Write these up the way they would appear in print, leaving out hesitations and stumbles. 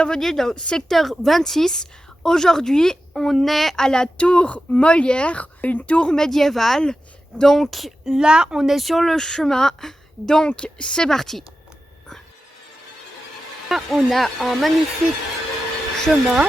Bienvenue dans le secteur 26. Aujourd'hui, on est à la tour Molière, une tour médiévale. Donc là, on est sur le chemin. Donc c'est parti. Là, on a un magnifique chemin.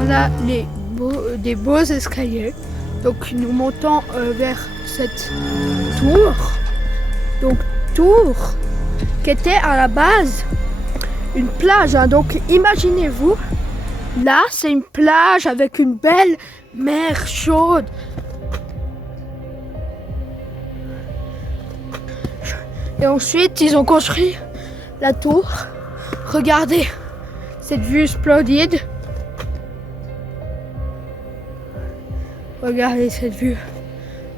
On a des beaux escaliers. Donc nous montons vers cette tour. Donc tour qui était à la base une plage. Donc imaginez-vous, là c'est une plage avec une belle mer chaude. Et ensuite ils ont construit la tour. Regardez cette vue splendide. Regardez cette vue,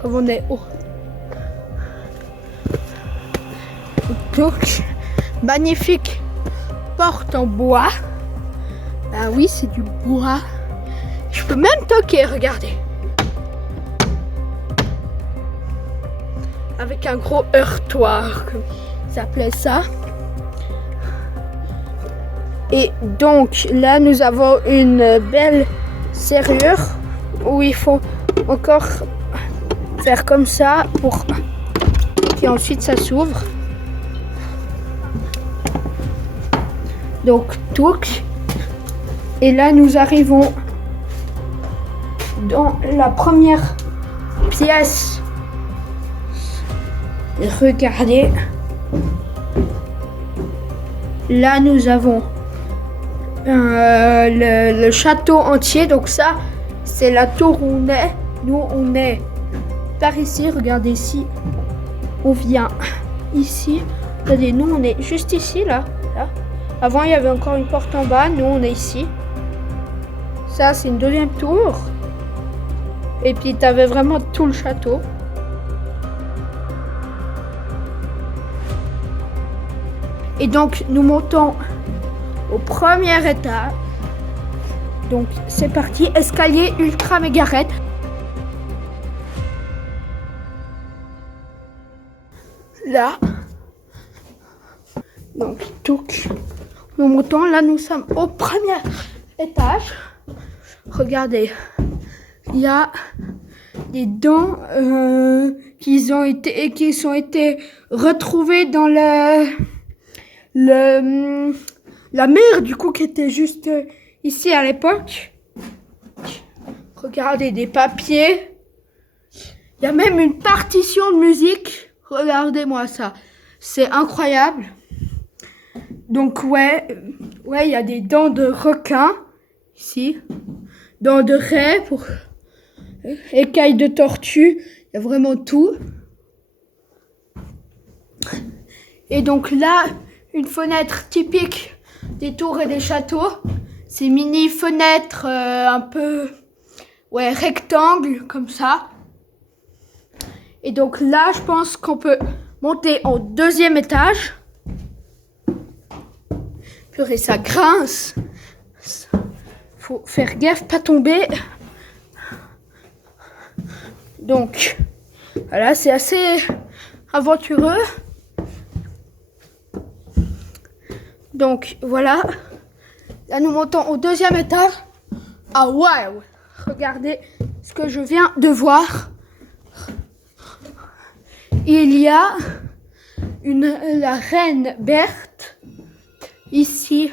comme on est haut. Donc, magnifique porte en bois. Ah oui, c'est du bois. Je peux même toquer, regardez. Avec un gros heurtoir, comme ils appelaient ça. Et donc, là, nous avons une belle serrure où il faut encore faire comme ça pour qu'ensuite ça s'ouvre. Donc touc. Et là nous arrivons dans la première pièce. Regardez. Là nous avons le château entier. Donc ça c'est la tour où on est. Nous, on est par ici. Regardez ici. On vient ici. Regardez, nous, on est juste ici, là. Avant, il y avait encore une porte en bas. Nous, on est ici. Ça, c'est une deuxième tour. Et puis, tu avais vraiment tout le château. Et donc, nous montons au premier étage. Donc c'est parti, escalier ultra méga raide. Là. Donc tout. Nous montons, là nous sommes au premier étage. Regardez, il y a des dents qui ont été retrouvées dans la mer du coup qui était juste ici à l'époque. Regardez des papiers. Il y a même une partition de musique. Regardez-moi ça. C'est incroyable. Donc ouais, il y a des dents de requin ici. Dents de raie pour écailles de tortue. Il y a vraiment tout. Et donc là, une fenêtre typique des tours et des châteaux. Ces mini fenêtres un peu rectangle comme ça. Et donc là, je pense qu'on peut monter au deuxième étage. Purée, ça grince. Faut faire gaffe, pas tomber. Donc voilà, c'est assez aventureux. Donc voilà. Là, nous montons au deuxième étage. Ah waouh! Regardez ce que je viens de voir. Il y a la reine Berthe ici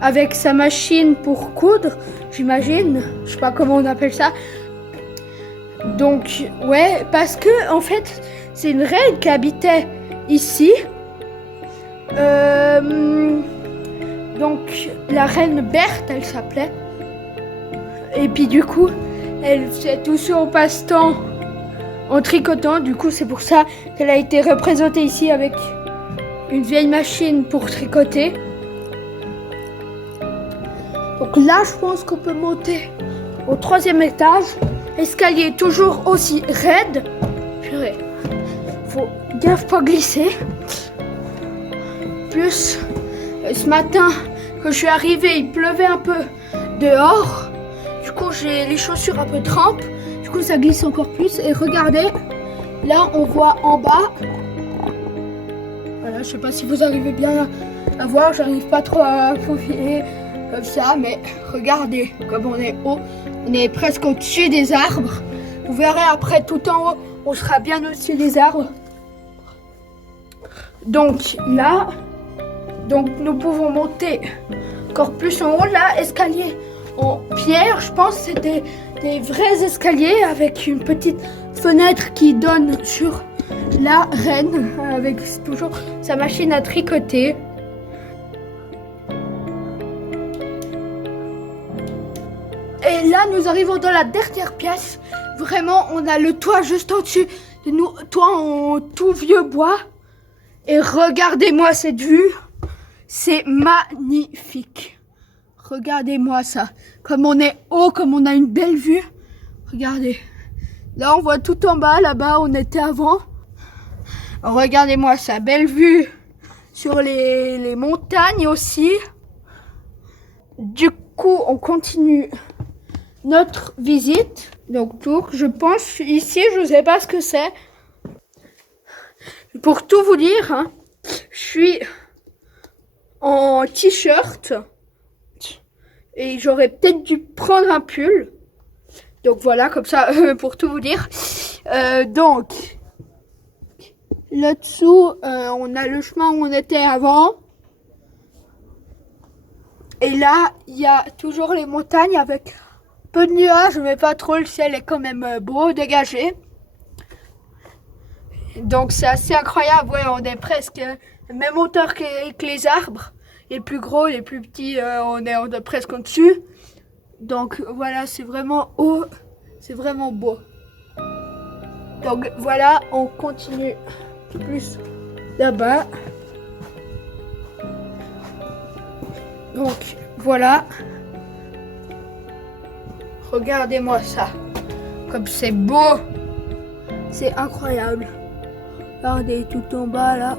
avec sa machine pour coudre, j'imagine. Je sais pas comment on appelle ça. Donc ouais, parce que en fait, c'est une reine qui habitait ici. Donc la reine Berthe, elle s'appelait. Et puis du coup, elle fait tout son passe-temps en tricotant. Du coup, c'est pour ça qu'elle a été représentée ici avec une vieille machine pour tricoter. Donc là, je pense qu'on peut monter au 3e étage. Escalier toujours aussi raide. Purée, faut gaffe pas glisser. Plus, ce matin, quand je suis arrivée, il pleuvait un peu dehors. Du coup, j'ai les chaussures un peu trempes. Du coup, ça glisse encore plus. Et regardez, là, on voit en bas. Voilà, je sais pas si vous arrivez bien à voir. J'arrive pas trop à faufiler comme ça. Mais regardez comme on est haut. On est presque au-dessus des arbres. Vous verrez après, tout en haut, on sera bien au-dessus des arbres. Donc là, nous pouvons monter encore plus en haut. Là, escalier en pierre, je pense que c'est des vrais escaliers avec une petite fenêtre qui donne sur la reine avec toujours sa machine à tricoter. Et là, nous arrivons dans la dernière pièce. Vraiment, on a le toit juste au-dessus de nous, toit en tout vieux bois. Et regardez-moi cette vue. C'est magnifique. Regardez-moi ça. Comme on est haut, comme on a une belle vue. Regardez. Là, on voit tout en bas. Là-bas, on était avant. Regardez-moi ça. Belle vue sur les montagnes aussi. Du coup, on continue notre visite. Donc, je pense ici, je ne sais pas ce que c'est. Pour tout vous dire, hein, je suis en t-shirt et j'aurais peut-être dû prendre un pull. Donc voilà, comme ça, pour tout vous dire. Donc, là-dessous, on a le chemin où on était avant. Et là, il y a toujours les montagnes avec peu de nuages, mais pas trop. Le ciel est quand même beau, dégagé. Donc c'est assez incroyable, ouais, on est presque la même hauteur que les arbres. Les plus gros, les plus petits, on est presque au-dessus. Donc voilà, c'est vraiment haut, c'est vraiment beau. Donc voilà, on continue plus là-bas. Donc voilà. Regardez-moi ça. Comme c'est beau. C'est incroyable. Regardez tout en bas là.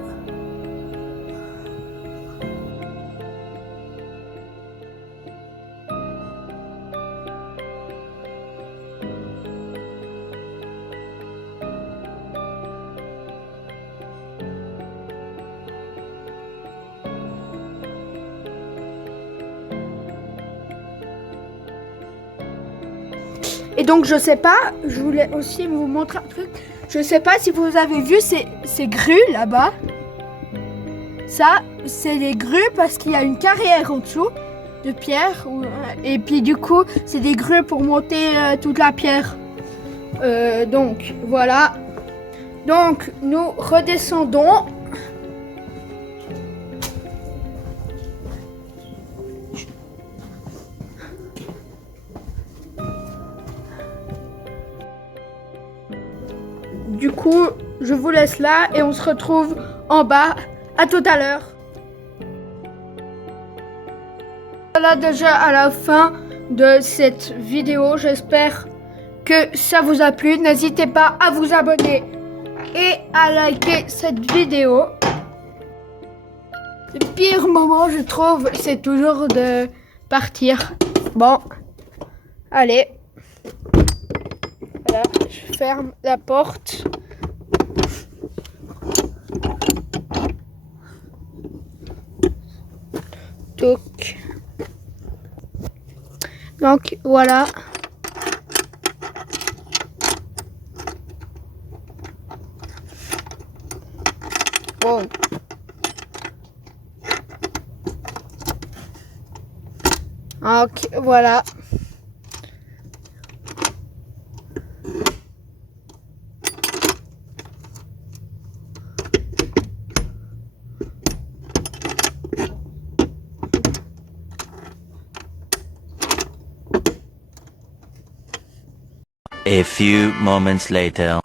Et donc je sais pas, je voulais aussi vous montrer un truc. Je sais pas si vous avez vu ces grues là-bas. Ça, c'est les grues parce qu'il y a une carrière en dessous de pierre. Et puis du coup, c'est des grues pour monter toute la pierre. Donc voilà. Donc nous redescendons. Du coup, je vous laisse là et on se retrouve en bas. À tout à l'heure. Voilà déjà à la fin de cette vidéo. J'espère que ça vous a plu. N'hésitez pas à vous abonner et à liker cette vidéo. Le pire moment, je trouve, c'est toujours de partir. Bon, allez. Voilà, je ferme la porte. Donc voilà. Bon. Ok, voilà. A few moments later.